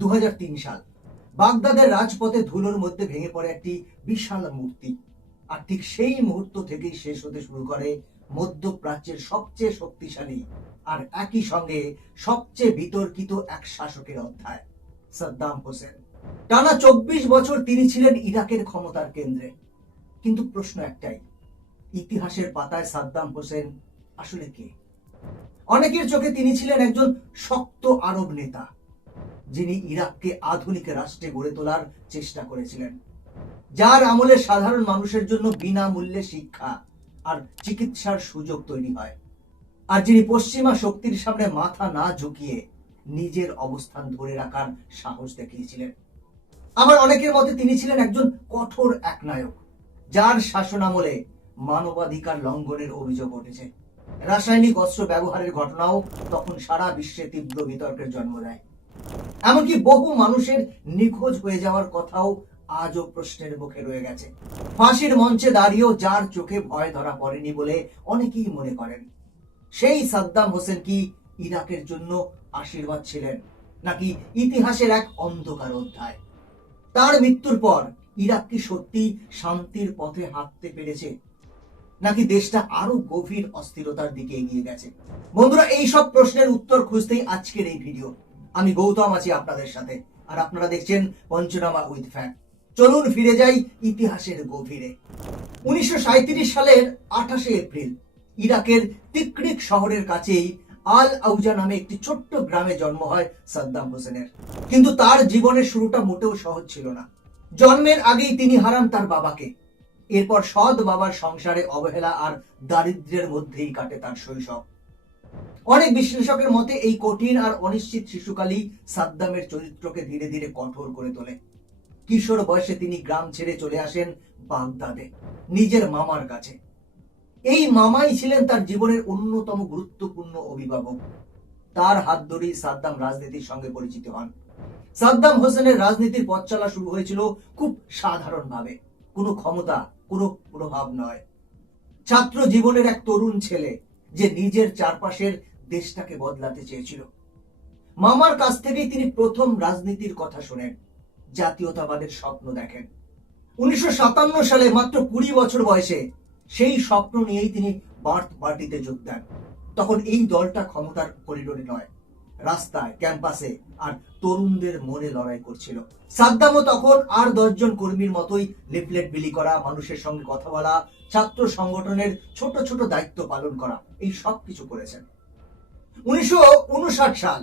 2003 সাল। বাগদাদের রাজপথে ধুলোর মধ্যে ভেঙে পড়ে একটি বিশাল মূর্তি। আর ঠিক সেই মুহূর্ত থেকেই শেষ হতে শুরু করে মধ্যপ্রাচ্যের সবচেয়ে শক্তিশালী আর একই সঙ্গে সবচেয়ে বিতর্কিত এক শাসকের অধ্যায়, সাদ্দাম হোসেন। টানা 24 বছর তিনি ছিলেন ইরাকের ক্ষমতার কেন্দ্রে। কিন্তু প্রশ্ন একটাই, ইতিহাসের পাতায় সাদ্দাম হোসেন আসলে কে? অনেকের চোখে তিনি ছিলেন একজন শক্ত আরব নেতা, যিনি ইরাককে আধুনিক রাষ্ট্রে গড়ে তোলার চেষ্টা করেছিলেন, যার আমলে সাধারণ মানুষের জন্য বিনামূল্যে শিক্ষা আর চিকিৎসার সুযোগ তৈরি হয়, আর যিনি পশ্চিমা শক্তির সামনে মাথা না ঝুঁকিয়ে নিজের অবস্থান ধরে রাখার সাহস দেখিয়েছিলেন। আবার অনেকের মতে তিনি ছিলেন একজন কঠোর একনায়ক, যার শাসন আমলে মানবাধিকার লঙ্ঘনের অভিযোগ উঠেছে। রাসায়নিক অস্ত্র ব্যবহারের ঘটনাও তখন সারা বিশ্বে তীব্র বিতর্কের জন্ম দেয়। এমনকি বহু মানুষের নিখোঁজ হয়ে যাওয়ার কথাও আজও প্রশ্নের মুখে রয়ে গেছে। ফাঁসির মঞ্চে দাঁড়িয়েও যার চোখে ভয় ধরা পড়েনি বলে অনেকেই মনে করেন, সেই সাদ্দাম হোসেন কি ইরাকের জন্য আশীর্বাদ ছিলেন, নাকি ইতিহাসের এক অন্ধকার অধ্যায়? তার মৃত্যুর পর ইরাক কি সত্যি শান্তির পথে হাঁটতে পেরেছে, নাকি দেশটা আরো গভীর অস্থিরতার দিকে এগিয়ে গেছে? বন্ধুরা, এই সব প্রশ্নের উত্তর খুঁজতেই আজকের এই ভিডিও। আমি গৌতম আছি আপনাদের সাথে, আর আপনারা দেখছেন পঞ্চনামা উইথ ফ্যাক্ট। চলুন ফিরে যাই ইতিহাসের গভীরে। 1937 সালের 28 এপ্রিল ইরাকের তিকরিক শহরের কাছেই আল আউজা নামে একটি ছোট্ট গ্রামে জন্ম হয় সাদ্দাম হোসেনের। কিন্তু তার জীবনের শুরুটা মোটেও সহজ ছিল না। জন্মের আগেই তিনি হারান তার বাবাকে। এরপর সৎ বাবার সংসারে অবহেলা আর দারিদ্র্যের মধ্যেই কাটে তার শৈশব। অনেক বিশ্লেষকের মতে এই কঠিন আর অনিশ্চিত শিশুকালই সাদ্দামের চরিত্রকে ধীরে ধীরে কঠোর করে তোলে। কিশোর বয়সে তিনি গ্রাম ছেড়ে চলে আসেন বাগদাদে, নিজের মামার কাছে। এই মামাই ছিলেন তার জীবনের অন্যতম গুরুত্বপূর্ণ অভিভাবক। তার হাত ধরেই সাদ্দাম রাজনীতির সঙ্গে পরিচিত হন। সাদ্দাম হোসেনের রাজনীতির পথ চলা শুরু হয়েছিল খুব সাধারণভাবে, কোনো ক্ষমতা, কোনো প্রভাব নয়। ছাত্র জীবনের এক তরুণ ছেলে, যে নিজের চারপাশের দেশটাকে বদলাতে চেয়েছিল। মামার কাছ থেকেই তিনি প্রথম রাজনীতির কথা শোনেন, জাতীয়তাবাদের স্বপ্ন দেখেন। 1957 সালে মাত্র 20 বছর বয়সে সেই স্বপ্ন নিয়েই তিনি বার্থ পার্টিতে যোগ দেন। তখন এই দলটা ক্ষমতার করিডোরে নয়, রাস্তায়, ক্যাম্পাসে আর তরুণদের মনে লড়াই করছিল। সাদ্দামও তখন আর 10 জন কর্মীর মতোই লিফলেট বিলি করা, মানুষের সঙ্গে কথা বলা, ছাত্র সংগঠনের ছোট ছোট দায়িত্ব পালন করা, এই সব কিছু করেছেন। 1959 সাল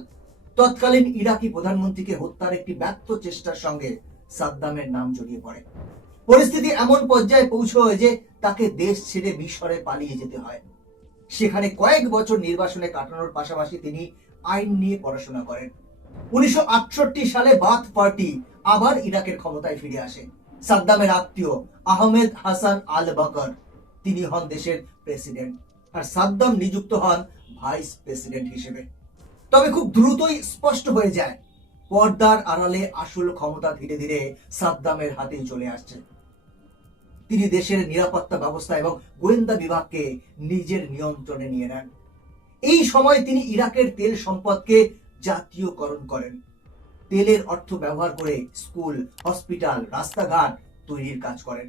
তৎকালীন ইরাকি প্রধানমন্ত্রীকে হত্যার একটি ব্যর্থ চেষ্টার সঙ্গে সাদ্দামের নাম জড়িয়ে পড়ে। পরিস্থিতি এমন পর্যায়ে পৌঁছয় যে তাকে দেশ ছেড়ে মিশরে পালিয়ে যেতে হয়। সেখানে কয়েক বছর নির্বাসনে কাটানোর পাশাপাশি তিনি আইন নিয়ে পড়াশোনা করেন। 1968 সালে বাথ পার্টি আবার ইরাকের ক্ষমতায় ফিরে আসে। সাদ্দামের আত্মীয় আহমেদ হাসান আল বকর তিনি হন দেশের প্রেসিডেন্ট, আর সাদ্দাম নিযুক্ত হন ভাইস প্রেসিডেন্ট হিসেবে। তবে খুব দ্রুতই স্পষ্ট হয়ে যায়, পর্দার আড়ালে আসল ক্ষমতা ধীরে ধীরে সাদ্দামের হাতেই চলে আসছে। তিনি দেশের নিরাপত্তা ব্যবস্থা এবং গোয়েন্দা বিভাগকে নিজের নিয়ন্ত্রণে নিয়ে নেন। এই সময় তিনি ইরাকের তেল সম্পদকে জাতীয়করণ করেন। তেলের অর্থ ব্যবহার করে স্কুল, হসপিটাল, রাস্তাঘাট তৈরির কাজ করেন।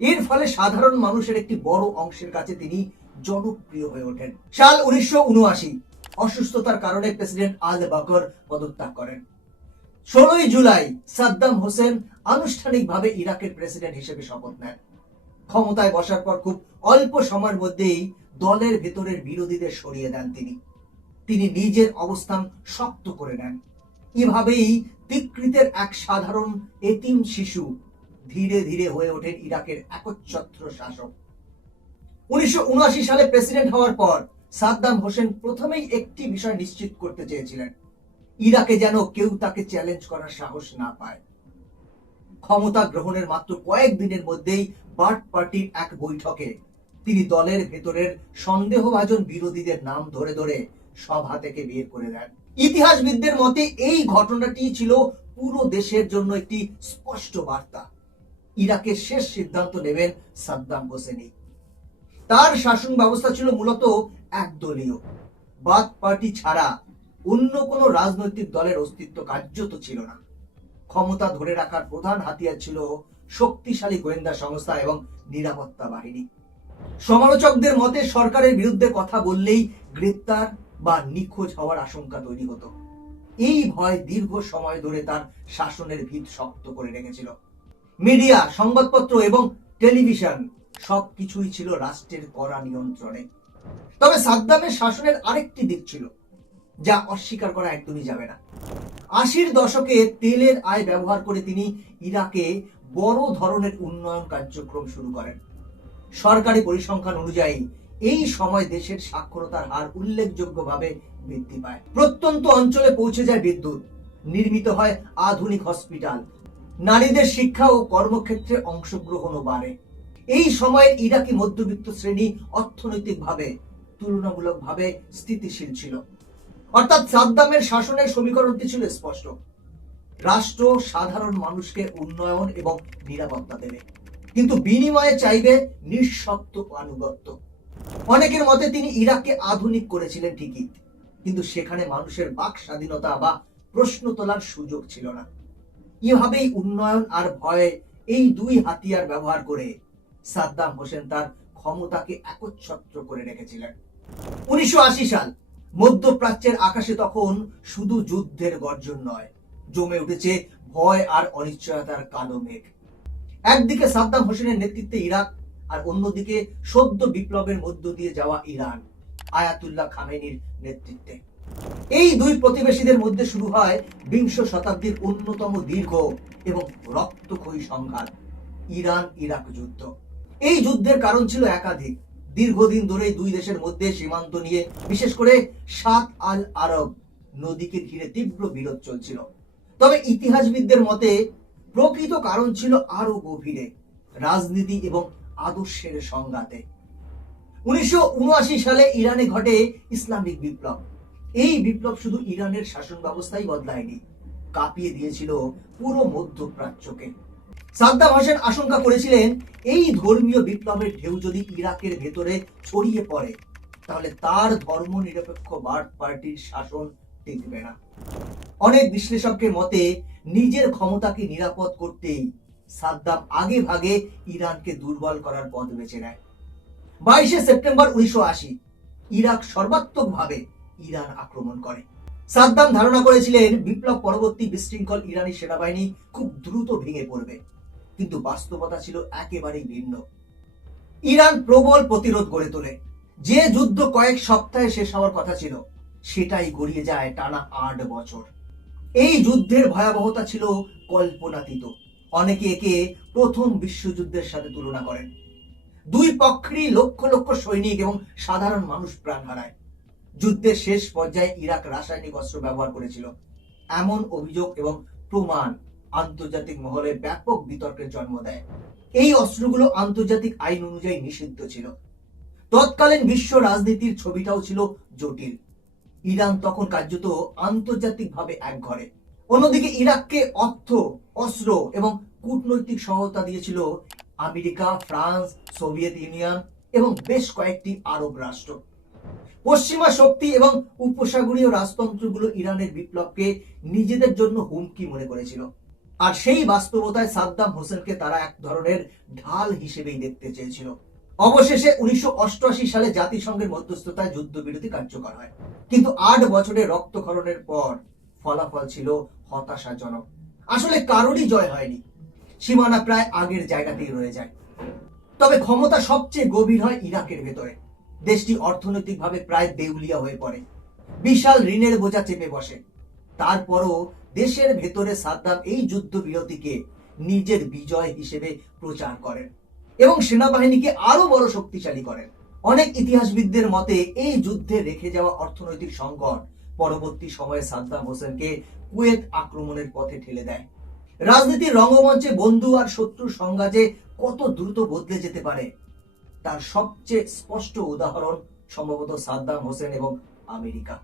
এর ফলে সাধারণ মানুষের একটি বড় অংশের কাছে তিনি জনপ্রিয় হয়ে ওঠেন। সাল 1979 অসুস্থতার কারণে প্রেসিডেন্ট আল বকর পদত্যাগ করেন। 16 জুলাই সাদ্দাম হোসেন আনুষ্ঠানিকভাবে ইরাকের প্রেসিডেন্ট হিসেবে শপথ নেন। ক্ষমতায় বসার পর খুব অল্প সময়ের মধ্যেই দলের ভেতরের বিরোধীদের সরিয়ে দেন তিনি নিজের অবস্থান শক্ত করে নেন। এভাবেই তিকরিতের এক সাধারণ এতিম শিশু ধীরে ধীরে হয়ে ওঠেন ইরাকের একচ্ছত্র শাসক। 1979 সালে প্রেসিডেন্ট হওয়ার পর সাদ্দাম হোসেন প্রথমেই একটি বিষয় নিশ্চিত করতে চেয়েছিলেন, ইরাকে যেন কেউ তাকে চ্যালেঞ্জ করার সাহস না পায়। ক্ষমতা গ্রহণের মাত্র কয়েকদিনের মধ্যেই বার্থ পার্টির এক বৈঠকে তিনি দলের ভেতরের সন্দেহভাজন বিরোধীদের নাম ধরে ধরে সভা থেকে বের করে দেন। ইতিহাসবিদদের মতে এই ঘটনাটি ছিল পুরো দেশের জন্য একটি স্পষ্ট বার্তা, ইরাকের শেষ সিদ্ধান্ত নেবেন সাদ্দাম হোসেনই। তার শাসন ব্যবস্থা ছিল মূলত একদলীয়। বাথ পার্টি ছাড়া অন্য কোনো রাজনৈতিক দলের অস্তিত্ব কার্যত ছিল না। ক্ষমতা ধরে রাখার প্রধান হাতিয়ার ছিল শক্তিশালী গোয়েন্দা সংস্থা এবং নিরাপত্তা বাহিনী। সমালোচকদের মতে সরকারের বিরুদ্ধে কথা বললেই গ্রেপ্তার বা নিখোঁজ হওয়ার আশঙ্কা তৈরি হতো। এই ভয় দীর্ঘ সময় ধরে তার শাসনের ভিত শক্ত করে রেখেছিল। মিডিয়া, সংবাদপত্র এবং টেলিভিশন সবকিছুই ছিল রাষ্ট্রের কড়া নিয়ন্ত্রণে। তবে সাদ্দামের শাসনের আরেকটি দিক ছিল যা অস্বীকার করা একদমই যাবে না। 80-র দশকে তেলের আয় ব্যবহার করে তিনি ইরাকে বড় ধরনের উন্নয়ন কার্যক্রম শুরু করেন। সরকারি পরিসংখ্যান অনুযায়ী এই সময় দেশের সাক্ষরতার হার উল্লেখযোগ্যভাবে বৃদ্ধি পায়। প্রত্যন্ত অঞ্চলে পৌঁছে যায় বিদ্যুৎ, নির্মিত হয় আধুনিক হসপিটাল, নারীদের শিক্ষা ও কর্মক্ষেত্রে অংশগ্রহণও বাড়ে। এই সময়ে ইরাকি মধ্যবিত্ত শ্রেণী অর্থনৈতিকভাবে তুলনামূলকভাবে স্থিতিশীল ছিল। অর্থাৎ সাদ্দামের শাসনের সমীকরণটি ছিল স্পষ্ট: রাষ্ট্র সাধারণ মানুষকে উন্নয়ন এবং নিরাপত্তা দেবে, কিন্তু বিনিময়ে চাইবে নিঃশর্ত আনুগত্য। অনেকের মতে তিনি ইরাককে আধুনিক করেছিলেন ঠিকই, কিন্তু সেখানে মানুষের বাক স্বাধীনতা বা প্রশ্ন তোলার সুযোগ ছিল না। এভাবেই উন্নয়ন আর ভয়, এই দুই হাতিয়ার ব্যবহার করে সাদ্দাম হোসেন তার ক্ষমতাকে একচ্ছত্র করে রেখেছিলেন। 1980 সাল, মধ্যপ্রাচ্যের আকাশে তখন শুধু যুদ্ধের গর্জন নয়, জমে উঠেছে ভয় আর অনিশ্চয়তার কালো মেঘ। একদিকে সাদ্দাম হোসেনের নেতৃত্বে ইরাক, আর অন্যদিকে সদ্য বিপ্লবের মধ্য দিয়ে যাওয়া ইরান, আয়াতুল্লাহ খামেনির নেতৃত্বে। এই দুই প্রতিবেশীদের মধ্যে শুরু হয় বিংশ শতাব্দীর অন্যতম দীর্ঘ এবং রক্তক্ষয়ী সংঘাত, ইরান ইরাক যুদ্ধ। এই যুদ্ধের কারণ ছিল একাধিক। দীর্ঘদিন ধরে দুই দেশের মধ্যে সীমান্ত নিয়ে, বিশেষ করে সাত আল আরব নদীকে ঘিরে তীব্র বিরোধ চলছিল। তবে ইতিহাসবিদদের মতে প্রকৃত কারণ ছিল আরো গভীরে, রাজনীতি এবং আদর্শের সংঘাতে। 1979 সালে ইরানে ঘটে ইসলামিক বিপ্লব। এই বিপ্লব শুধু ইরানের শাসন ব্যবস্থাই বদলায়নি, কাঁপিয়ে দিয়েছিল পুরো মধ্যপ্রাচ্যকে। সাদ্দাম হোসেন আশঙ্কা করেছিলেন এই ধর্মীয় বিপ্লবের ঢেউ যদি ইরাকের ভেতরে ছড়িয়ে পড়ে, তাহলে তার ধর্মনিরপেক্ষ বাথ পার্টির শাসন টিকবে না। অনেক বিশ্লেষকের মতে নিজের ক্ষমতাকে নিরাপদ করতেই সাদ্দাম আগে ভাগে ইরানকে দুর্বল করার পথ বেছে নেয়। 22 সেপ্টেম্বর 1980 ইরাক সর্বাত্মকভাবে ইরান আক্রমণ করে। সাদ্দাম ধারণা করেছিলেন বিপ্লব পরবর্তী বিশৃঙ্খল ইরানি সেনাবাহিনী খুব দ্রুত ভেঙে পড়বে, কিন্তু বাস্তবতা ছিল একেবারেই ভিন্ন। ইরান প্রবল প্রতিরোধ গড়ে তোলে। যে যুদ্ধ কয়েক সপ্তাহে শেষ হওয়ার কথা ছিল, সেটাই গড়িয়ে যায় টানা 8 বছর। এই যুদ্ধের ভয়াবহতা ছিল কল্পনাতীত। অনেকে একে প্রথম বিশ্বযুদ্ধের সাথে তুলনা করেন। দুই পক্ষেরই লক্ষ লক্ষ সৈনিক এবং সাধারণ মানুষ প্রাণ হারায়। যুদ্ধের শেষ পর্যায়ে ইরাক রাসায়নিক অস্ত্র ব্যবহার করেছিল, এমন অভিযোগ এবং প্রমাণ আন্তর্জাতিক মহলে ব্যাপক বিতর্কের জন্ম দেয়। এই অস্ত্রগুলো আন্তর্জাতিক আইন অনুযায়ী নিষিদ্ধ ছিল। তৎকালীন বিশ্ব রাজনীতির ছবিটাও ছিল জটিল। ইরান তখন কার্যত আন্তর্জাতিকভাবে একঘরে। অন্যদিকে ইরাককে অর্থ, অস্ত্র এবং কূটনৈতিক সহায়তা দিয়েছিল আমেরিকা, ফ্রান্স, সোভিয়েত ইউনিয়ন এবং বেশ কয়েকটি আরব রাষ্ট্র। পশ্চিমা শক্তি এবং উপসাগরীয় রাজতন্ত্রগুলো ইরানের বিপ্লবকে নিজেদের জন্য হুমকি মনে করেছিল, আর সেই বাস্তবতায় সাদ্দাম হোসেনকে তারা এক ধরনের ঢাল হিসেবেই দেখতে চেয়েছিল। অবশেষে 1988 সালে জাতিসংঘের মধ্যস্থতায় যুদ্ধবিরতি কার্যকর হয়, কিন্তু 8 বছরের রক্তক্ষরণের পর ফলাফল ছিল হতাশাজনক। আসলে কারোরই জয় হয়নি, সীমানা প্রায় আগের জায়গাতেই রয়ে যায়। তবে ক্ষমতা সবচেয়ে গভীর হয় ইরাকের ভেতরে। দেশটি অর্থনৈতিকভাবে প্রায় দেউলিয়া হয়ে পড়ে, বিশাল ঋণের বোঝা চেপে বসে। তারপরও দেশের ভেতরে সাদ্দাম এই যুদ্ধবিরতিকে নিজের বিজয় হিসেবে প্রচার করেন এবং সেনাবাহিনীকে আরো বড় শক্তিশালী করেন। অনেক ইতিহাসবিদদের মতে এই যুদ্ধে রেখে যাওয়া অর্থনৈতিক সংকট পরবর্তী সময়ে সাদ্দাম হোসেনকে কুয়েত আক্রমণের পথে ঠেলে দেয়। রাজনীতির রঙ্গমঞ্চে বন্ধু আর শত্রুর সংজ্ঞা যে কত দ্রুত বদলে যেতে পারে, তার সবচেয়ে স্পষ্ট উদাহরণ সম্ভবত সাদ্দাম হোসেন এবং আমেরিকা।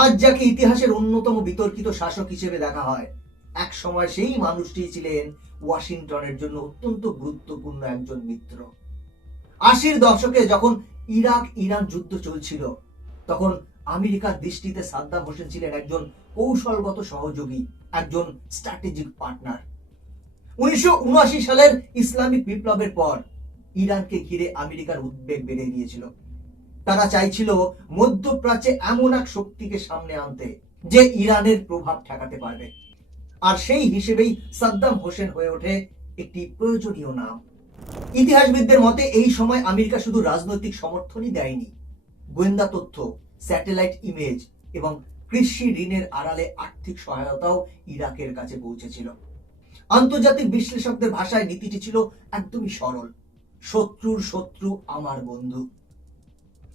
আজ যাকে ইতিহাসের অন্যতম বিতর্কিত শাসক হিসেবে দেখা হয়, এক সময় সেই মানুষটি ছিলেন ওয়াশিংটনের জন্য অত্যন্ত গুরুত্বপূর্ণ একজন মিত্র। 80-র দশকে যখন ইরাক ইরান যুদ্ধ চলছিল, তখন আমেরিকার দৃষ্টিতে সাদ্দাম হোসেন ছিলেন একজন কৌশলগত সহযোগী, একজন স্ট্র্যাটেজিক পার্টনার। 1979 সালের ইসলামিক বিপ্লবের পর ইরানকে ঘিরে আমেরিকার উদ্বেগ বেড়ে গিয়েছিল। তারা চাইছিল মধ্যপ্রাচ্যে এমন এক শক্তিকে সামনে আনতে যে ইরানের প্রভাব ঠেকাতে পারবে, আর সেই হিসেবেই সাদ্দাম হোসেন হয়ে ওঠে একটি প্রয়োজনীয় নাম। ইতিহাসবিদদের মতে এই সময় আমেরিকা শুধু রাজনৈতিক সমর্থনই দেয়নি, গোয়েন্দা তথ্য, স্যাটেলাইট ইমেজ এবং কৃষি ঋণের আড়ালে আর্থিক সহায়তাও ইরাকের কাছে পৌঁছেছিল। আন্তর্জাতিক বিশ্লেষকদের ভাষায় নীতিটি ছিল একদমই সরল: শত্রুর শত্রু আমার বন্ধু।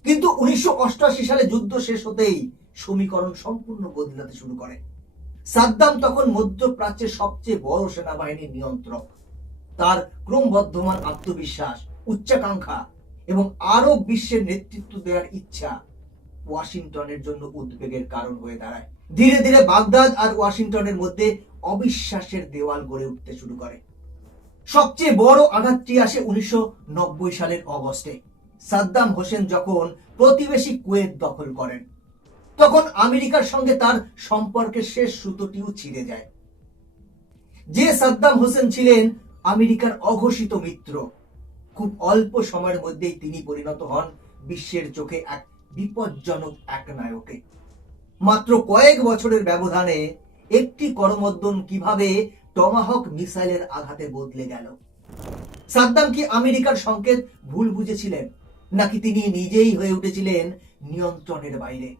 কিন্তু 1988 সালে যুদ্ধ শেষ হতেই সমীকরণ সম্পূর্ণ বদলাতে শুরু করে। সাদ্দাম তখন মধ্যপ্রাচ্যের সবচেয়ে বড় সেনাবাহিনীর নিয়ন্ত্রক। তার ক্রমবর্ধমান আত্মবিশ্বাস, উচ্চাকাঙ্ক্ষা এবং আরব বিশ্বের নেতৃত্ব দেওয়ার ইচ্ছা ওয়াশিংটনের জন্য উদ্বেগের কারণ হয়ে দাঁড়ায়। ধীরে ধীরে বাগদাদ আর ওয়াশিংটনের মধ্যে অবিশ্বাসের দেওয়াল গড়ে উঠতে শুরু করে। সবচেয়ে বড় আঘাতটি আসে 1990 সালের অগস্টে। সাদ্দাম হোসেন যখন প্রতিবেশী কুয়েত দখল করেন, তখন আমেরিকার সঙ্গে তার সম্পর্কের শেষ সুতোটিও ছিঁড়ে যায়। যে সাদ্দাম হোসেন ছিলেন আমেরিকার অঘোষিত মিত্র, খুব অল্প সময়ের মধ্যেই তিনি পরিণত হন বিশ্বের চোখে এক বিপজ্জনক এক নায়কে। মাত্র কয়েক বছরের ব্যবধানে একটি করমর্দন কিভাবে টমাহক মিসাইলের আঘাতে বদলে গেল। সাদ্দাম কি আমেরিকার সংকেত ভুল বুঝেছিলেন, নাকি তিনি নিজেই হয়ে উঠেছিলেন নিয়ন্ত্রণের বাইরে?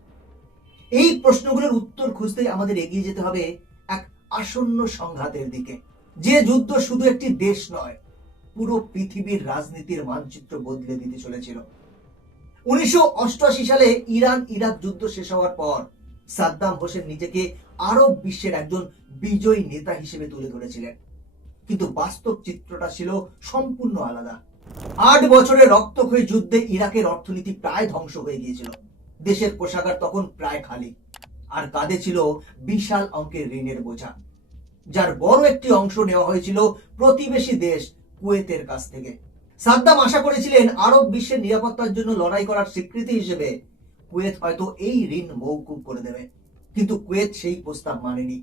এই প্রশ্নগুলোর উত্তর খুঁজতেই আমাদের এগিয়ে যেতে হবে এক আসন্ন সংঘাতের দিকে, যে যুদ্ধ শুধু একটি দেশ নয়, পুরো পৃথিবীর রাজনীতির মানচিত্র বদলে দিতে চলেছিল। 1988 সালে ইরান ইরাক যুদ্ধ শেষ হওয়ার পর সাদ্দাম হোসেন নিজেকে আরব বিশ্বের একজন বিজয়ী নেতা হিসেবে তুলে ধরেছিলেন, কিন্তু বাস্তব চিত্রটা ছিল সম্পূর্ণ আলাদা। 8 বছরের রক্তক্ষয়ী যুদ্ধে ইরাকের অর্থনীতি প্রায় ধ্বংস হয়ে গিয়েছিল। দেশের কোষাগার তখন প্রায় খালি, আর কাঁধে ছিল বিশাল অঙ্কের ঋণের বোঝা, যার বড় একটি অংশ নেওয়া হয়েছিল প্রতিবেশী দেশ কুয়েতের কাছ থেকে। সাদ্দাম আশা করেছিলেন আরব বিশ্বের নিরাপত্তার জন্য লড়াই করার স্বীকৃতি হিসেবে কুয়েত হয়তো এই ঋণ মওকুফ করে দেবে, কিন্তু কুয়েত সেই প্রস্তাব মানেনি।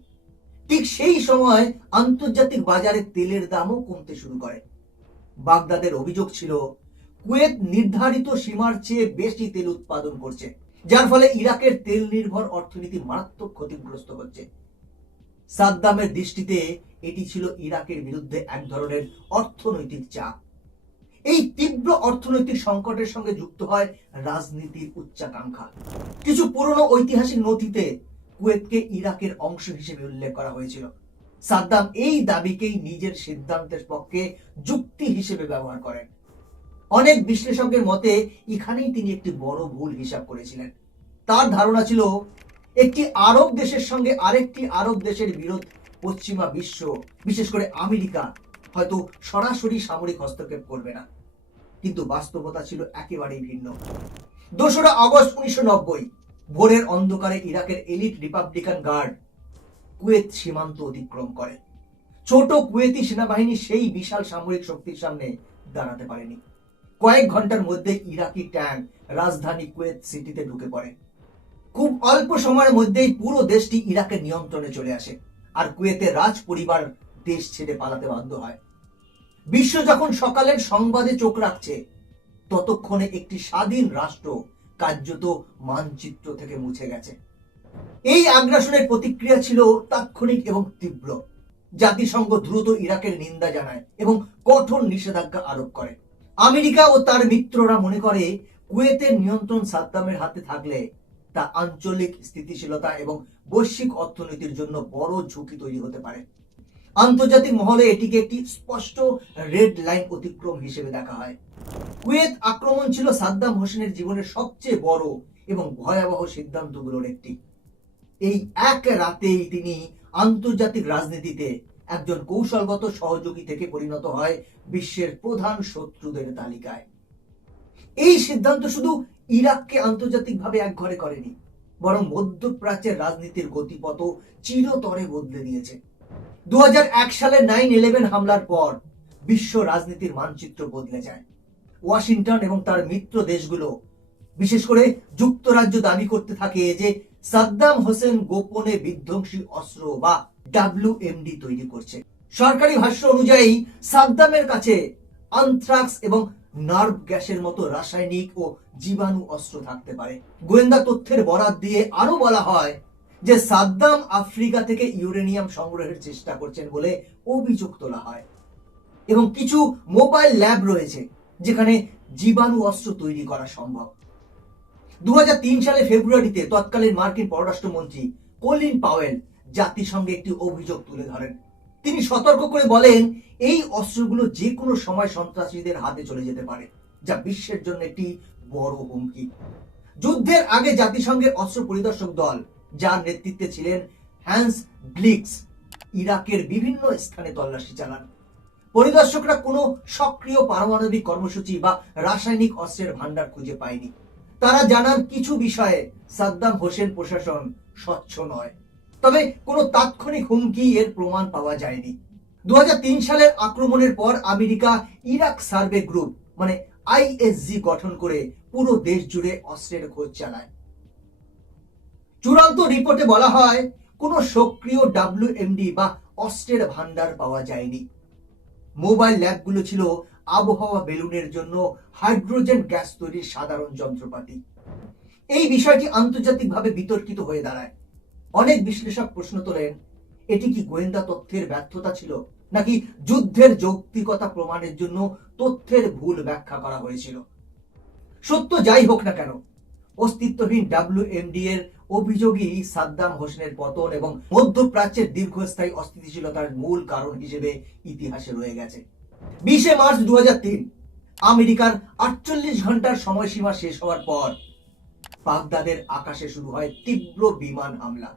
ঠিক সেই সময় আন্তর্জাতিক বাজারে তেলের দামও কমতে শুরু করে। বাগদাদের অভিযোগ ছিল কুয়েত নির্ধারিত সীমার চেয়ে বেশি তেল উৎপাদন করছে, যার ফলে ইরাকের তেল নির্ভর অর্থনীতি মারাত্মক ক্ষতিগ্রস্ত হচ্ছে। সাদ্দামের দৃষ্টিতে এটি ছিল ইরাকের বিরুদ্ধে এক ধরনের অর্থনৈতিক চাপ। এই তীব্র অর্থনৈতিক সংকটের সঙ্গে যুক্ত হয় রাজনীতির উচ্চাকাঙ্ক্ষা। কিছু পুরনো ঐতিহাসিক নথিতে কুয়েতকে ইরাকের অংশ হিসেবে উল্লেখ করা হয়েছিল। সাদ্দাম এই দাবিকেই নিজের সিদ্ধান্তের পক্ষে যুক্তি হিসেবে ব্যবহার করেন। অনেক বিশ্লেষকদের মতে এখানেই তিনি একটি বড় ভুল হিসাব করেছিলেন। তার ধারণা ছিল একটি আরব দেশের সঙ্গে আরেকটি আরব দেশের বিরোধ পশ্চিমা বিশ্ব, বিশেষ করে আমেরিকা, হয়তো সরাসরি সামরিক হস্তক্ষেপ করবে না, কিন্তু বাস্তবতা ছিল একেবারেই ভিন্ন। 2 আগস্ট 1990 ভোরের অন্ধকারে ইরাকের এলিট রিপাবলিকান গার্ড কুয়েত সীমান্ত অতিক্রম করে। ছোট কুয়েতি সেনাবাহিনী সেই বিশাল সামরিক শক্তির সামনে দাঁড়াতে পারেনি। কয়েক ঘন্টার মধ্যে ইরাকি ট্যাঙ্ক রাজধানী কুয়েত সিটিতে ঢুকে পড়ে। খুব অল্প সময়ের মধ্যেই পুরো দেশটি ইরাকের নিয়ন্ত্রণে চলে আসে, আর কুয়েতের রাজ পরিবার দেশ ছেড়ে পালাতে বাধ্য হয়। বিশ্ব যখন সকালের সংবাদে চোখ রাখছে, ততক্ষণে একটি স্বাধীন রাষ্ট্র কার্যত মানচিত্র থেকে মুছে গেছে। এই আগ্রাসনের প্রতিক্রিয়া ছিল তাৎক্ষণিক এবং তীব্র। জাতিসংঘ দ্রুত ইরাকের নিন্দা জানায় এবং কঠোর নিষেধাজ্ঞা আরোপ করে। আমেরিকা ও তার মিত্ররা মনে করে কুয়েতের নিয়ন্ত্রণ সাদ্দামের হাতে থাকলে তা আঞ্চলিক স্থিতিশীলতা এবং বৈশ্বিক অর্থনীতির জন্য বড় ঝুঁকি তৈরি হতে পারে। আন্তর্জাতিক মহলে এটিকে একটি স্পষ্ট রেড লাইন অতিক্রম হিসেবে দেখা হয়। কুয়েত আক্রমণ ছিল সাদ্দাম হোসেনের জীবনের সবচেয়ে বড় এবং ভয়াবহ সিদ্ধান্তগুলোর একটি। এই এক রাতেই তিনি আন্তর্জাতিক রাজনীতিতে একজন কৌশলগত সহযোগী থেকে পরিণত হয় বিশ্বের প্রধান শত্রুদের তালিকায়। এই সিদ্ধান্ত শুধু ইরাককে আন্তর্জাতিকভাবে একঘরে করেনি, বরং মধ্যপ্রাচ্যের রাজনীতির গতিপথ চিরতরে বদলে দিয়েছে। 2001 সালের 9/11 হামলার পর বিশ্ব রাজনীতির মানচিত্র বদলে যায়। ওয়াশিংটন এবং তার মিত্র দেশগুলো বিশেষ করে যুক্তরাজ্য দাবি করতে থাকে যে সাদ্দাম হোসেন গোপনে বিধ্বংসী অস্ত্র বা WMD তৈরি করছে। সরকারি ভাষ্য অনুযায়ী সাদ্দামের কাছে অ্যানথ্রাক্স এবং নার্ভ গ্যাসের মতো রাসায়নিক ও জীবাণু অস্ত্র থাকতে পারে। গোয়েন্দা তথ্যের বরাত দিয়ে আরো বলা হয় যে সাদ্দাম আফ্রিকা থেকে ইউরেনিয়াম সংগ্রহের চেষ্টা করছেন বলে অভিযোগ তোলা হয় এবং কিছু মোবাইল ল্যাব রয়েছে যেখানে জীবাণু অস্ত্র তৈরি করা সম্ভব। 2003 সালে ফেব্রুয়ারিতে তৎকালীন মার্কিন পররাষ্ট্রমন্ত্রী কলিন পাওয়েল জাতিসংঘে একটি অভিযোগ তুলে ধরেন। তিনি সতর্ক করে বলেন এই অস্ত্রগুলো যে কোনো সময় সন্ত্রাসীদের হাতে চলে যেতে পারে, যা বিশ্বের জন্য একটি বড় হুমকি। যুদ্ধের আগে জাতিসংঘের অস্ত্র পরিদর্শক দল, যার নেতৃত্বে ছিলেন হ্যান্স ব্লিক্স, ইরাকের বিভিন্ন স্থানে তল্লাশি চালান। পরিদর্শকরা কোনো সক্রিয় পারমাণবিক কর্মসূচি বা রাসায়নিক অস্ত্রের ভান্ডার খুঁজে পায়নি। তারা জানান কিছু বিষয়ে সাদ্দাম হোসেন প্রশাসন স্বচ্ছ নয়, তবে কোনো তাৎক্ষণিক হুমকি এর প্রমাণ পাওয়া যায়নি। 2003 সালের আক্রমণের পর আমেরিকা ইরাক সার্ভে গ্রুপ মানে ISG গঠন করে পুরো দেশ জুড়ে অস্ত্রের খোঁজ চালায়। চূড়ান্ত রিপোর্টে বলা হয় কোনো সক্রিয় WMD বা অস্ত্রের ভান্ডার পাওয়া যায়নি। মোবাইল ল্যাবগুলো ছিল আবহাওয়া বেলুনের জন্য হাইড্রোজেন গ্যাস তৈরির সাধারণ যন্ত্রপাতি। এই বিষয়টি আন্তর্জাতিকভাবে বিতর্কিত হয়ে দাঁড়ায়। অনেক বিশ্লেষক প্রশ্ন তোলেন, এটি কি গোয়েন্দা তথ্যের ব্যর্থতা ছিল, নাকি যুদ্ধের যৌক্তিকতা প্রমাণের জন্য তথ্যের ভুল ব্যাখ্যা করা হয়েছিল? সত্য যাই হোক না কেন, অস্তিত্বহীন WMD এর অভিযোগই সাদ্দাম হোসেনের পতন এবং মধ্যপ্রাচ্যের দীর্ঘস্থায়ী অস্থিতিশীলতার মূল কারণ হিসেবে ইতিহাসে রয়ে গেছে। 20 মার্চ 2003 আমেরিকার 48 ঘন্টার সময়সীমা শেষ হওয়ার পর বাগদাদের আকাশে শুরু হয় তীব্র বিমান হামলা।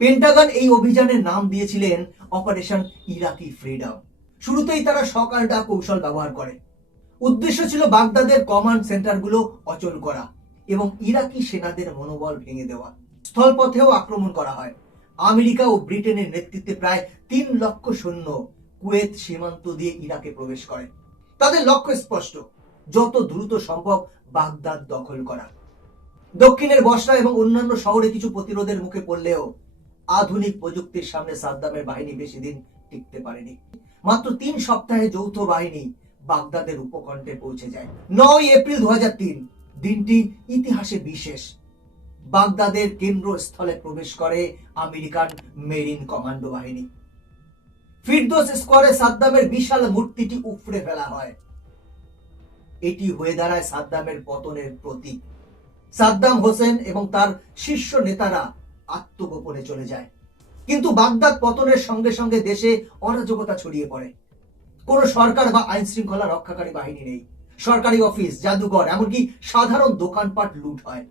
পেন্টাগন এই অভিযানের নাম দিয়েছিলেন অপারেশন ইরাকি ফ্রিডম। শুরুতেই তারা সকালটা কৌশল ব্যবহার করে। উদ্দেশ্য ছিল বাগদাদের কমান্ড সেন্টারগুলো অচল করা এবং ইরাকি সেনাদের মনোবল ভেঙে দেওয়া। স্থলপথেও আক্রমণ করা হয়। আমেরিকা ও ব্রিটেনের নেতৃত্বে প্রায় 3 লক্ষ সৈন্য কুয়েত সীমান্ত দিয়ে ইরাকে প্রবেশ করে। তাদের লক্ষ্য স্পষ্ট, যত দ্রুত সম্ভব বাগদাদ দখল করা। দক্ষিণের বসরা এবং অন্যান্য শহরে কিছু প্রতিরোধের মুখে পড়লেও আধুনিক প্রযুক্তির সামনে সাদ্দামের বাহিনী বেশি দিন টিকতে পারেনি। মাত্র 3 সপ্তাহে যৌথ বাহিনী বাগদাদের উপকণ্ঠে পৌঁছে যায়। 9 এপ্রিল 2003 দিনটি ইতিহাসে বিশেষ। বাগদাদের কেন্দ্রস্থলে প্রবেশ করে আমেরিকান মেরিন কমান্ডো বাহিনী। ফিরদৌস স্কোয়ারে সাদ্দামের বিশাল মূর্তিটি উপড়ে ফেলা হয়। এটি হয়ে দাঁড়ায় সাদ্দামের পতনের প্রতীক। সাদ্দাম হোসেন এবং তার শীর্ষ নেতারা আত্মগোপনে চলে যায়। কিন্তু বাগদাদ পতনের সঙ্গে সঙ্গে দেশে অরাজকতা ছড়িয়ে পড়ে। কোনো সরকার বা আইন শৃঙ্খলা রক্ষাকারী বাহিনী নেই। সরকারি অফিস, জাদুঘর, এমনকি সাধারণ দোকানপাট লুট হয়।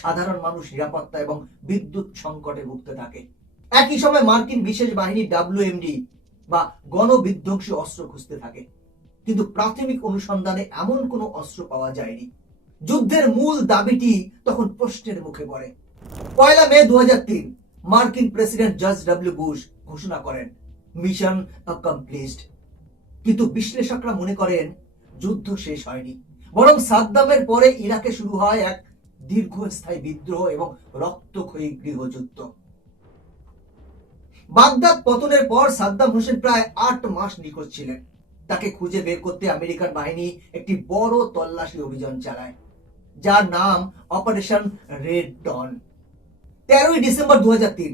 সাধারণ মানুষ নিরাপত্তা এবং বিদ্যুৎ সংকটে ভুগতে থাকে। একই সময় মার্কিন বিশেষ বাহিনী WMD বা গণবিধ্বংসী অস্ত্র খুঁজতে থাকে, কিন্তু প্রাথমিক অনুসন্ধানে এমন কোনো অস্ত্র পাওয়া যায়নি। যুদ্ধের মূল দাবিটি তখন প্রশ্নের মুখে পড়ে। 1 মে 2003 মার্কিন প্রেসিডেন্ট জর্জ ডব্লিউ বুশ ঘোষণা করেন মিশন অ্যাকমপ্লিশড। কিন্তু বিশ্লেষকরা মনে করেন যুদ্ধ শেষ হয়নি, বরং সাদ্দামের পরে ইরাকে শুরু হয় এক দীর্ঘস্থায়ী বিদ্রোহ এবং রক্তক্ষয়ী গৃহযুদ্ধ। বাগদাদ পতনের পর সাদ্দাম হোসেন প্রায় 8 মাস নিখোঁজ ছিলেন। তাকে খুঁজে বের করতে আমেরিকান বাহিনী একটি বড় তল্লাশি অভিযান চালায়, যার নাম অপারেশন রেড ডন। 13 ডিসেম্বর 2003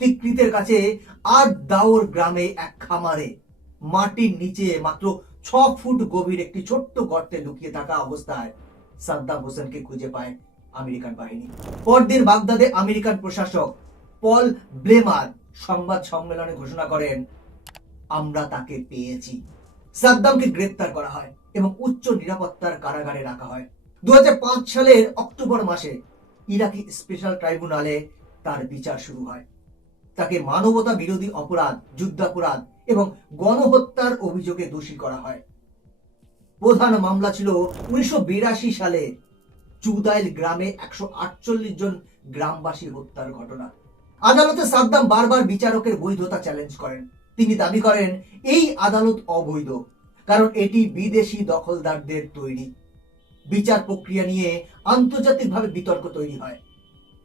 তিকরিতের কাছে আট দাওর গ্রামে এক খামারে মাটির নিচে মাত্র 6 ফুট গভীর একটি ছোট্ট গর্তে লুকিয়ে থাকা অবস্থায় সাদ্দাম হোসেনকে খুঁজে পায় আমেরিকান বাহিনী। পরদিন বাগদাদে আমেরিকান প্রশাসক পল ব্লেমার সংবাদ সম্মেলনে ঘোষণা করেন, আমরা তাকে পেয়েছি। সাদ্দামকে গ্রেপ্তার করা হয় এবং উচ্চ নিরাপত্তার কারাগারে রাখা হয়। 2005 সালের অক্টোবর মাসে ইরাকি স্পেশাল ট্রাইব্যুনালে তার বিচার শুরু হয়। তাকে মানবতা বিরোধী অপরাধ, যুদ্ধাপরাধ এবং গণহত্যার অভিযোগে দোষী করা হয়। প্রধান মামলা ছিল 1982 সালে চুদাইল গ্রামে 148 জন গ্রামবাসী হত্যার ঘটনা। আদালতে সাদ্দাম বারবার বিচারকের বৈধতা চ্যালেঞ্জ করেন। তিনি দাবি করেন এই আদালত অবৈধ, কারণ এটি বিদেশি দখলদারদের তৈরি। বিচার প্রক্রিয়া নিয়ে আন্তর্জাতিকভাবে বিতর্ক তৈরি হয়।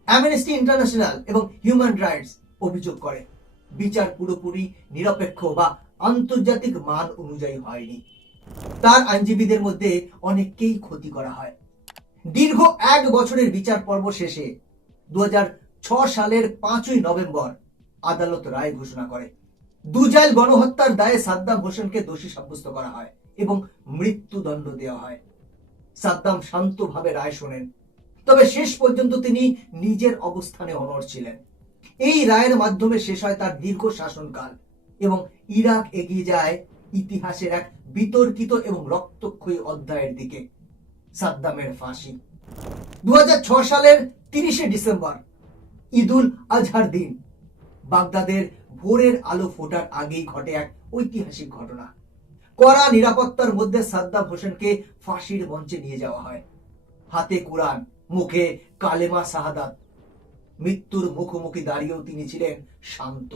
অ্যামনেস্টি ইন্টারন্যাশনাল এবং হিউম্যান রাইটস অভিযোগ করে বিচার পুরোপুরি নিরপেক্ষ বা আন্তর্জাতিক মান অনুযায়ী হয়নি। তার আইনজীবীদের মধ্যে অনেককেই ক্ষতি করা হয়। দীর্ঘ 1 বছরের বিচার পর্ব শেষে 2006 সালের 5ই নভেম্বর আদালত রায় ঘোষণা করে। দুজাইল গণহত্যার দায়ে সাদ্দাম হোসেনকে দোষী সাব্যস্ত করা হয় এবং মৃত্যুদণ্ড দেওয়া হয়। সাদ্দাম শান্তভাবে রায় শোনেন, তবে শেষ পর্যন্ত তিনি নিজের অবস্থানে অনড় ছিলেন। এই রায়ের মাধ্যমে শেষ হয় তার দীর্ঘ শাসনকাল এবং ইরাক এগিয়ে যায় ইতিহাসের এক বিতর্কিত এবং রক্তক্ষয়ী অধ্যায়ের দিকে, সাদ্দামের ফাঁসি। 2006 সালের 30শে ডিসেম্বর ঈদুল আজহার দিন বাগদাদের ভোরের আলো ফোটার আগেই ঘটে এক ঐতিহাসিক ঘটনা। কড়া নিরাপত্তার মধ্যে সাদ্দাম হোসেনকে ফাঁসির মঞ্চে নিয়ে যাওয়া হয়। হাতে কোরআন, মুখে কালেমা শাহাদাত। মৃত্যুর মুখোমুখি দাঁড়িয়েও তিনি ছিলেন শান্ত।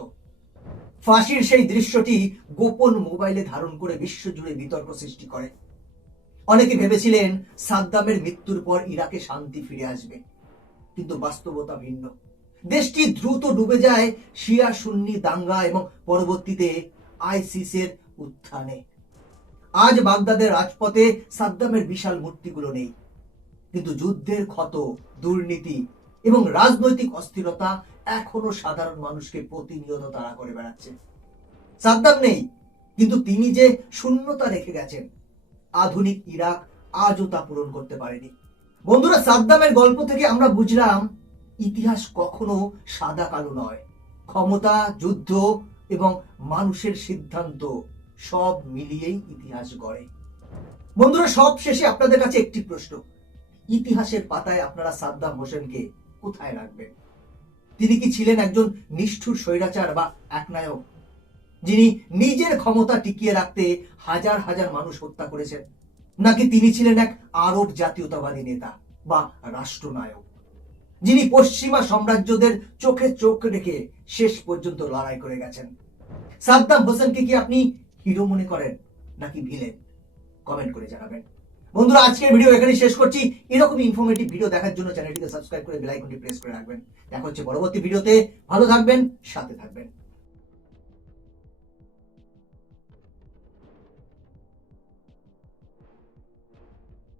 ফাঁসির সেই দৃশ্যটি গোপন মোবাইলে ধারণ করে বিশ্বজুড়ে বিতর্ক সৃষ্টি করে। অনেকে ভেবেছিলেন সাদ্দামের মৃত্যুর পর ইরাকে শান্তি ফিরে আসবে, কিন্তু বাস্তবতা ভিন্ন। দেশটি দ্রুত ডুবে যায় শিয়া সুন্নি দাঙ্গা এবং পরবর্তীতে আইসিসের উত্থানে। আজ বাগদাদের রাজপথে সাদ্দামের বিশাল মূর্তিগুলো নেই, কিন্তু যুদ্ধের ক্ষত, দুর্নীতি এবং রাজনৈতিক অস্থিরতা এখনো সাধারণ মানুষকে প্রতিনিয়ত তাড়া করে বেড়াচ্ছে। সাদ্দাম নেই, কিন্তু তিনি যে শূন্যতা রেখে গেছেন, আধুনিক ইরাক আজও তা পূরণ করতে পারেনি। বন্ধুরা, সাদ্দামের গল্প থেকে আমরা বুঝলাম ইতিহাস কখনো সাদা কালো নয়। ক্ষমতা, যুদ্ধ এবং মানুষের সিদ্ধান্ত সব মিলিয়েই ইতিহাস গড়ে। বন্ধুরা, সব শেষে আপনাদের কাছে একটি প্রশ্ন: ইতিহাসের পাতায় আপনারা সাদ্দাম হোসেনকে কোথায় রাখবেন? তিনি কি ছিলেন একজন নিষ্ঠুর স্বৈরাচার বা একনায়ক, যিনি নিজের ক্ষমতা টিকিয়ে রাখতে হাজার হাজার মানুষ হত্যা করেছেন? নাকি তিনি ছিলেন এক আরব জাতীয়তাবাদী নেতা বা রাষ্ট্রনায়ক, যিনি পশ্চিমা সাম্রাজ্যদের চোখে চোখ রেখে শেষ পর্যন্ত লড়াই করে গেছেন? সাদ্দাম হোসেনকে কি আপনি হিরো মনে করেন নাকি ভিলেন? কমেন্ট করে জানাবেন। বন্ধুরা, আজকের ভিডিও এখানেই শেষ করছি। এরকমই ইনফরমেটিভ ভিডিও দেখার জন্য চ্যানেলটিকে সাবস্ক্রাইব করে বেল আইকনটি প্রেস করে রাখবেন। দেখা হচ্ছে পরবর্তী ভিডিওতে। ভালো থাকবেন, সাথে থাকবেন।